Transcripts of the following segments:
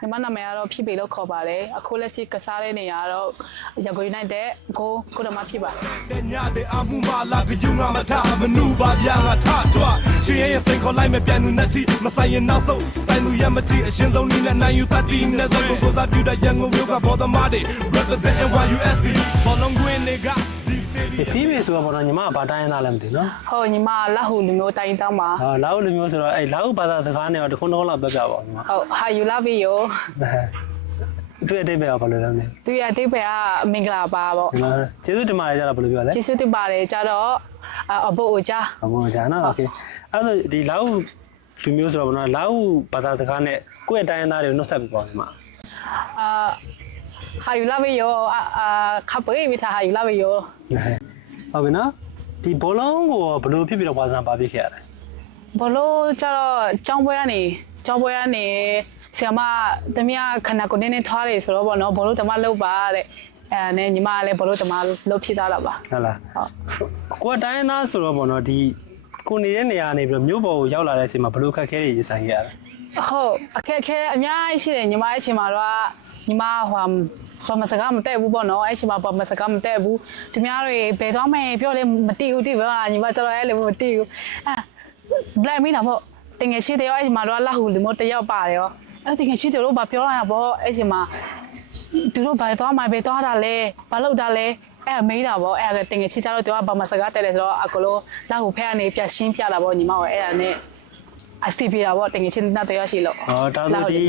ညီမနာမည်ကတော့ဖြစ်ပြီလို့ခေါ်ပါတယ်အခုလက်ရှိကစားတဲ့နေရာတော့ရကိုယူနိုက်တက်ကိုတော်မဖြစ်ပါတဲ့ညတဲ့အမှုမလာကယူငါမထမနူပါဗျာငါထကြွရှင်ရဲ့စိန်ခေါ်လိုက်မဲ့ပြန်သူနဲ့တီမဆိုင်ရင်နောက်ဆုံးဆိုင်သူရမတီအရှင်ဆုံးနည်းနဲ့နိုင်ယူတတ်တီနဲ့ဆိုကိုစားပြတဲ့ရန်ကုန်မြို့ကဘော်သမားတွေ represent NYUSC ဘောလုံးကွင်းတွေကဒီပြီဆိုတော့ညီမဘာတိုင်းသားလဲမသိနော်ဟုတ်ညီမလက်ဟူလူမျိုးတိုင်းတောင်းပါဟာလက်ဟူလူမျိုးဆိုတော့အဲ့လက်ဟူဘာသာစကားနဲ့တော့တခုလောက်ပြပြပါညီမဟုတ် how you love you သူ့အတိတ်ပဲဘာလို့လဲလဲသူ့ရဲ့အတိတ်ပဲကမင်္ဂလာပါပေါ့ကျေးဇူးတင်ပါတယ်ကြတော့ဘယ်လိုပြောလဲကျေးဇူးတင်ပါတယ်ကြတော့အဘို့အိုကြားနော်โอเคအဲ့ဆိုဒီလက်ဟူလူမျိုးဆိုတော့နော်လက်ဟူဘာသာစကားနဲ့ကိုယ့်ရဲ့တိုင်းသားတွေကိုနှုတ်ဆက်ပြပါညီမhow you love you ခပ်ပေးမိထား how you love you ဟုတ်ပြီနော်ဒီဘောလုံးကိုဘယ်လိုဖြစ်ပြီးတော့ဝါသနာပါပြီးခဲ့ရလဲဘောလုံးကျတော့ကျောင်းပွဲကနေဆရာမတမရခဏကိုနေထွားတယ်ဆိုတော့ဘောနော်ဘောလုံးတမလောက်ပါတဲ့အဲနဲ့ညီမလည်းဘောလုံးတမလောက်ဖြစ်သွားတာပါဟုတ်လားဟုတ်ကိုယ်တိုင်းသားဆိုတော့ဘောနော်ဒီကိုနေတဲ့နေရာနေပြီးတော့မြို့ပေါ်ကိုရောက်လာတဲ့အချိန်မှာဘယ်လိုခက်ခဲတွေရင်ဆိုင်ခဲ့ရလဲဟုတ်အခက်ခဲအများကြီးရှိတယ်ညီမအချိန်မှာတော့ညီမဘာမစကားမတက်ဘူးပေါ့နော်အဲ့ချိန်မှာဘာမစကားမတက်ဘူးသူများတွေဘယ်သွားမယ်ပြောလဲမသိဘူးတိပဲညီမကျတော့အဲ့လိုမသိဘူးဘလက်မီးတာပေါ့တင်ငယ်ရှိတယ်ရောအဲ့ချိန်မှာတော့လက်ဟူလူမျိုးတယောက်ပါတယ်ရောအဲ့တင်ငယ်ရှိတယ်တို့ဘာပြောလာတာပေါ့အဲ့ချိန်မှာသူတို့ဘာသွားမယ်ဘယ်သွားတာလဲဘာလုပ်တာလဲအဲ့မေးတာပေါ့အဲ့တင်ငယ်ရှိကြတော့သူကဘာမစကားတက်တယ်ဆိုတော့အကလို့လက်ဟူဖက်ကနေပြရှင်းပြတာပေါ့ညီမကိုအဲ့ဒါနဲ့အစီပြတာပေါ့တင်ငယ်ချင်းနဲ့တရားရှိလို့ဒါဆိုဒီ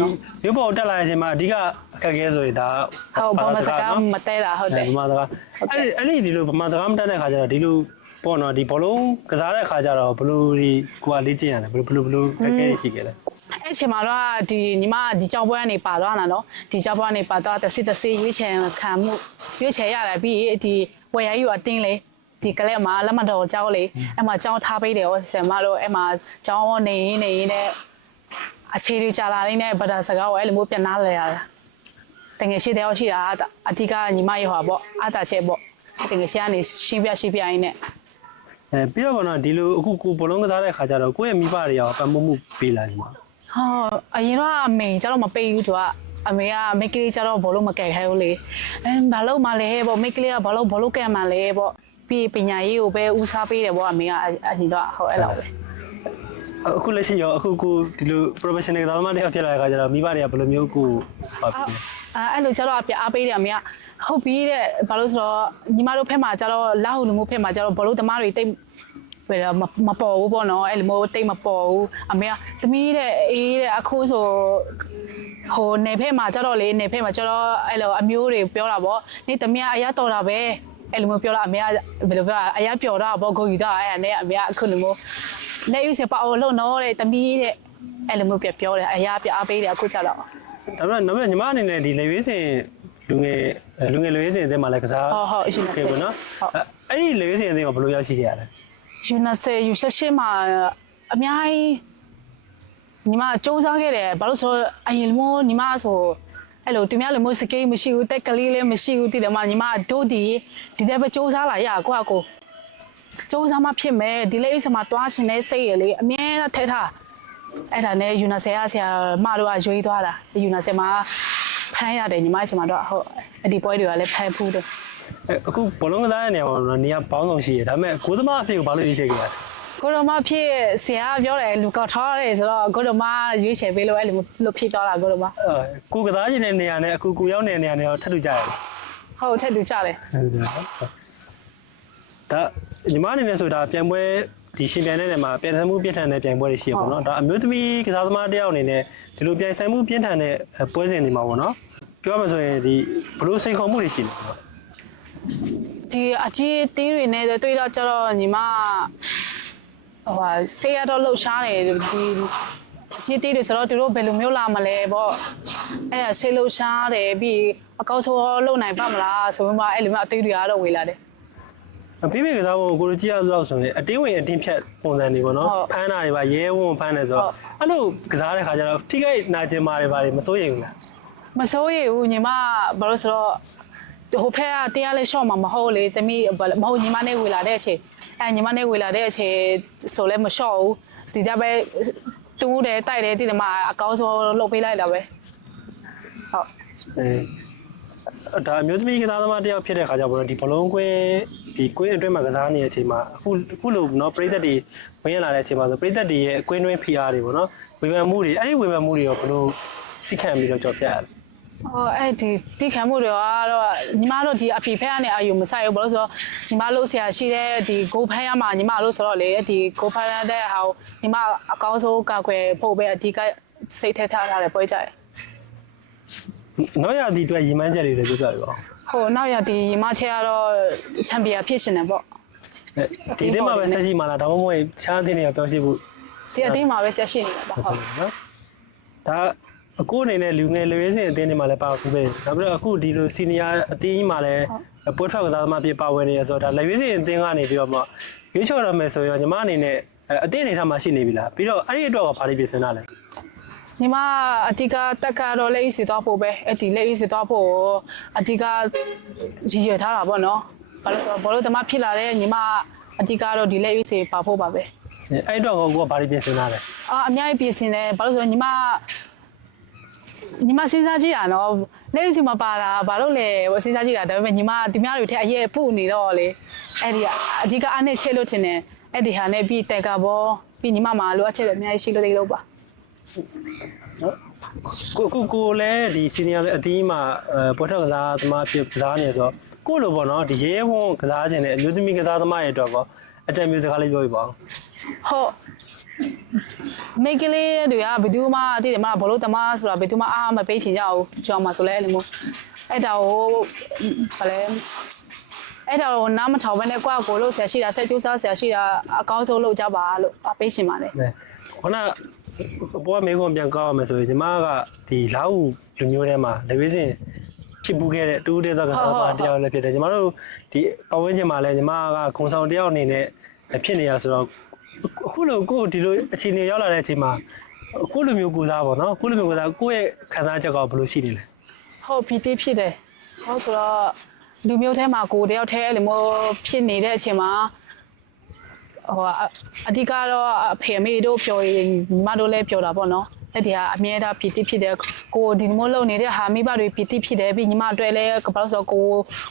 မြို့ပေါ်တက်လာတဲ့အချိန်မှာအဓိကအခက်အခဲဆိုရင်ဒါဟုတ်ဘာမှစကားမတဲတာဟုတ်တယ်ဘာမှစကားအဲ့ဒီလိုဘာမှစကားမတက်တဲ့ခါကျတော့ဒီလိုပေါ့နော်ဒီဘောလုံးကစားတဲ့ခါကျတော့ဘလူဒီကိုကလေ့ကျင့်ရတယ်ဘလူအခက်အခဲရှိခဲ့လဲအဲ့ချိန်မှာတော့ဒီညီမဒီကြောင်ပွဲကနေပါသွားတာနော်ဒီကြောင်ပွဲကနေပါသွားတဲ့စစ်ရွေးချယ်ခံမှုရွေးချယ်ရတယ်ပြီးဒီပွဲရည်အတင်းလေဒီကလေးမှာလက်မတော်ကြောင်းလေအဲ့မှာကြောင်းထားပေးတယ်ဟောဆရာမတို့အဲ့မှာကြောင်းနေနဲ့အခြေတွေကြာလာနေနဲ့ဗဒါစကားကိုအဲ့လိုမျိုးပြန်နားလဲရတာတကယ်ရှိတဲ့ရောက်ရှိတာအဓိကညီမရေဟောပေါ့အတာချက်ပေါ့တကယ်ရှိကနေရှိပြရင်းနဲ့ပြီးတော့ဗောနော်ဒီလိုအခုကိုဘောလုံးကစားတဲ့ခါကျတော့ကိုယ့်ရဲ့မိဘတွေရောပတ်မှုပေးလာညီမဟုတ်အရင်တော့အမေကျတော့မပေးဘူးသူကအမေကမိတ်ကလေးကျတော့ဘောလုံးမကယ်ခဲဘူးလေဘာလို့မှလဲပေါ့မိတ်ကလေးကဘောလုံးကယ်မှလဲပေါ့ပြီးပညာရေးကိုပဲဦးစားပေးတယ်ပေါ့အမေကအရင်တော့ဟုတ်အဲ့လောက်ပဲအခုလက်ရှိရောအခုကိုဒီလို professional ကစားသမားတွေဖြစ်လာတဲ့ခါကျတော့မိဘတွေကဘယ်လိုမျိုးကိုပါပြီအဲ့လိုကျတော့အားပေးတယ်အမေကဟုတ်ပြီတဲ့ဘာလို့ဆိုတော့ညီမတို့ဖက်မှာကျတော့လာဟုလူမျိုးဖက်မှာကျတော့ဘောလုံးသမားတွေတိတ်ဘယ်တော့မပေါ်ဘူးပေါ့နော်အဲ့လိုမျိုးတိတ်မပေါ်ဘူးအမေကသမီးတဲ့အေးတဲ့အခုဆိုဟိုနေဖက်မှာကျတော့လေနေဖက်မှာကျတော့အဲ့လိုအမျိုးတွေပြောတာပေါ့နေသမီးကအရတော်တာပဲအဲ့လိုမျိုးပြောလာအမေကဘယ်လိုပြောအရပျော်တာပေါ့ကိုယူတာအဲ့ဒါနဲ့အမေကအခုလိုမျိုးလက်ယူစပါအောင်လို့နော်တဲ့သမီးတဲ့အဲ့လိုမျိုးပြောတယ်အရပြအားပေးတယ်အခုကျတော့ဒါပေမဲ့ညီမအနေနဲ့ဒီလေဝေးစင်လူငယ်လေဝေးစင်အသင်းမှာလည်းကစားဟုတ်ယူနေတယ်နော်အဲ့ဒီလေဝေးစင်အသင်းကဘယ်လိုရရှိခဲ့ရလဲယူနေတယ်ယူဆက်ရှိမှာအများကြီးညီမစူးစမ်းခဲ့တယ်ဘာလို့ဆိုအရင်မို့ညီမဆိုအဲ့လိုသူများလိုမျိုးစကေးမရှိဘူးတက်ကလေးလည်းမရှိဘူးတိတယ်မညီမတို့ဒီတဲ့ပဲစူးစမ်းလာရကိုစူးစမ်းမှဖြစ်မယ်ဒီလေးစမှာတွားရှင်နေစိတ်ရလေအမြဲတမ်းထဲထားအဲ့ဒါနဲ့ယူနာဆယ်ဆရာမတို့ကရွေးသွားတာယူနာဆယ်မှာဖမ်းရတယ်ညီမအချိန်မှာတော့ဟုတ်အဲ့ဒီပွဲတွေကလည်းဖမ်းဖူးတယ်အခုဘောလုံးကစားတဲ့နေရာမှာနေရာပေါင်းဆောင်ရှိတယ်ဒါပေမဲ့ကိုသမားအဖြစ်ကိုဘာလို့ရွေးချယ်ခဲ့ရလဲကိုတော်မဖြစ်ဆရာပြောတယ်လူကောက်ထားတယ်ဆိုတော့ကိုတော်မရွေးချယ်ပေးလို့အဲ့လိုဖြစ်သွားတာကိုတော်မကိုကစားနေတဲ့နေရာနဲ့အခုကိုရောက်နေတဲ့နေရာနဲ့ထပ်တူကြရတယ်ဟုတ်ထပ်တူကြတယ်ဒါညီမအနေနဲ့ဆိုတာပြန်ပွဲဒီရှင်ပြိုင်တဲ့နေရာမှာပြန်ဆိုင်မှုပြင်းထန်တဲ့ပြိုင်ပွဲတွေရှိရပေါ့နော်ဒါအမျိုးသမီးကစားသမားတယောက်အနေနဲ့ဒီလိုပြိုင်ဆိုင်မှုပြင်းထန်တဲ့ပွဲစဉ်တွေမှာပေါ့နော်ပြောရမှာဆိုရင်ဒီဘလို့စိန်ခေါ်မှုတွေရှိတယ်ဒီအကြီးသေးတွေနဲ့တွေ့တော့ကျတော့ညီမဆေးရတော့လှုပ်ရှားတယ်ဒီအကြီးသေးတွေဆိုတော့သူတို့ဘယ်လိုမျိုးလာမလဲပေါ့အဲ့ဒါဆေးလှုပ်ရှားတယ်ပြီးအကောက်ဆိုးလှုပ်နိုင်ပါမလားဆိုမှအဲ့လိုမျိုးအသေးတွေကတော့ဝေလာတယ်ဖိဖိကစားဖို့ကိုလိုကြည့်ရလို့ဆိုရင်အတင်းဝင်အတင်းဖြတ်ပုံစံတွေပေါ့နော်ဖမ်းတာတွေပါရဲဝုံဖမ်းတယ်ဆိုတော့အဲ့လိုကစားတဲ့ခါကျတော့ထိခိုက်နာကျင်မာတွေပါမစိုးရိမ်ဘူးလားမစိုးရိမ်ဘူးညီမဘာလို့ဆိုတော့ဟိုဖက်ကတရားလေးရှော့မှာမဟုတ်လေတမီးမဟုတ်ညီမနဲ့ဝေလာတဲ့အချိန်ညီမနဲ့ဝေလာတဲ့အချိန်ဆိုလဲမရှော့ဘူးဒီကြပဲတူးတယ်တိုက်တယ်ဒီမှာအကောင်းဆုံးလုပ်ပေးလိုက်တာပဲ ဒါအမျိုးသမီးကစားသမားတယောက်ဖြစ်တဲ့ခါကျတော့ဒီဘလုံးကွင်းဒီကွင်းအတွင်းမှာကစားနေတဲ့အချိန်မှာအခုလိုနော်ပရိသတ်တွေဝင်ရလာတဲ့အချိန်မှာဆိုပရိသတ်တွေရဲ့အကွင်းတွင်း PR တွေပေါ့နော်ဝေဖန်မှုတွေအဲ့ဒီဝေဖန်မှုတွေရောဘယ်လိုသိခံပြီးတော့ကြော်ပြရလဲအဲ့ဒီတိခံမှုတွေကတော့ညီမတို့ဒီအဖေဖက်ကနေအာယူမဆိုင်ဘူးဘာလို့ဆိုတော့ညီမတို့ဆရာရှိတဲ့ဒီကိုဖက်ရမှာညီမတို့ဆိုတော့လေဒီကိုဖက်ရတဲ့ဟာကိုညီမအကောင်းဆုံးကာကွယ်ဖို့ပဲအဓိကစိတ်ထက်ထားရတယ်ပွဲကြတယ်နောက်ရသည်အတွက်ရည်မှန်းချက်တွေလည်းပြောပြပြပါဟိုနောက်ရဒီညီမချက်ကတော့ချန်ပီယံဖြစ်ရှင်တယ်ပေါ့ဒီနေ့မှပဲဆက်ရှိမှလားဒါမှမဟုတ်ချားတဲ့နေရာပြောရှိဖို့ဆရာတင်းမှာပဲဆက်ရှိနေတာပေါ့ဟုတ်နော်ဒါအခုအနေနဲ့လူငယ်လူရင်းစင်အတင်းတွေမှာလည်းပါကူခဲ့တယ်နောက်ပြီးတော့အခုဒီလိုစီနီယာအတင်းကြီးမှာလည်းပွဲထွက်ကစားသမားပြပါဝင်နေရဆိုတော့ဒါလူရင်းစင်အတင်းကနေပြီးတော့မှရွေးချော်ရမယ်ဆိုရင်ညီမအနေနဲ့အတင်းအနေထားမှာရှိနေပြီလားပြီးတော့အဲ့ဒီအတွက်ကဘာလို့ပြင်ဆင်တာလဲညီမအဓိကတက်ကတော့လက်ရည်စီသွားဖို့ပဲအဲ့ဒီလက်ရည်စီသွားဖို့အဓိကရည်ရွယ်ထားတာပေါ့နော်ဘာလို့ဆိုတော့ဘောလုံးသမားဖြစ်လာတဲ့ညီမအဓိကတော့ဒီလက်ရည်စီပါဖို့ပါပဲအဲ့တော့ကိုကဘာလို့ပြင်ဆင်တာလဲအများကြီးပြင်ဆင်တယ်ဘာလို့ဆိုတော့ညီမစဉ်းစားကြည့်ရနော်လက်ရည်စီမပါတာဘာလို့လဲစဉ်းစားကြည့်တာဒါပေမဲ့ညီမဒီများတွေထက်အရေးပုနေတော့လေအဲ့ဒီအဓိကအားနဲ့ချက်လို့ထင်တယ်အဲ့ဒီဟာနဲ့ပြီးတက်ကဘောပြီးညီမမှာလိုအပ်ချက်တွေအများကြီးရှိလို့လို့ပါကိုလည်းဒီစီနီယာအတင်းမှာပွဲထွက်ကစားသမားဖြစ်ကစားနေဆိုတော့ကိုလိုပေါ့နော်ဒီရဲရဲဝန်းကစားခြင်းနဲ့အမျိုးသမီးကစားသမားရဲ့အတွက်ပေါ့အကြံပြုစကားလေးပြောပြပါဦးဟုတ်မိကလေးတွေကဘယ်သူမှအတိတ်မှာဘောလုံးသမားဆိုတာဘယ်သူမှအားမပေးချင်ကြဘူးကြောင်မှာဆိုလဲအဲ့လိုမျိုးအဲ့ဒါကိုဘာလဲအဲ့ဒါကိုနားမထောင်ဘဲနဲ့ကိုယ့်ကိုလို့ဆရာရှိတာဆက်ကျိုးစားဆရာရှိတာအကောင်းဆုံးလုပ်ကြပါလို့ပေးချင်ပါတယ်ခုနဘောမေကွန်ပြန်ကောက်ရမယ်ဆိုရင်ညီမကဒီလောက်လူမျိုးထဲမှာလေဝိစင်ဖြစ်ပူးခဲ့တဲ့တူးတဲ့သောကစားပါတယောက်လည်းဖြစ်တယ်ညီမတို့ဒီပတ်ဝန်းကျင်မှာလည်းညီမကခုံဆောင်တယောက်အနေနဲ့ဖြစ်နေရဆိုတော့အခုလိုကိုဒီလိုအခြေအနေရောက်လာတဲ့အချိန်မှာကိုလိုမျိုးကိုစားပါတော့ကိုလိုမျိုးကိုစားကိုယ့်ရဲ့ခံစားချက်ကဘယ်လိုရှိနေလဲဟုတ်ပီတိဖြစ်တယ်ဟုတ်ဆိုတော့လူမျိုးထဲမှာကိုတယောက်ထဲအဲ့လိုမျိုးဖြစ်နေတဲ့အချိန်မှာဟိုအဓိကတော့အဖေအမေတို့ပြောရင်ညီမတို့လည်းပြောတာပေါ့နော်အဲ့ဒီဟာအမြဲတမ်းပီတိဖြစ်တယ်ကိုဒီမိုးလုံနေတဲ့ဟာမိဘတွေပီတိဖြစ်တယ်ပြီးညီမအတွက်လည်းဘာလို့ဆိုတော့ကို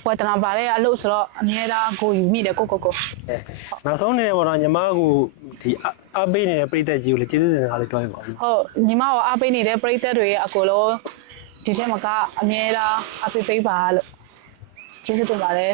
ဝတနာပါတဲ့အလုပ်ဆိုတော့အမြဲတမ်းကိုယူမိတယ်ကိုနောက်ဆုံးနေပေါ့နော်ညီမကိုဒီအားပေးနေတဲ့ပြည်သက်ကြီးကိုလည်းကျေးဇူးတင်စကားလေးပြောပြပါဦးဟုတ်ညီမကိုအားပေးနေတဲ့ပြည်သက်တွေအကုန်လုံးဒီထဲမှာကအမြဲတမ်းအားပေးပေးပါလို့ကျေးဇူးတင်ပါတယ်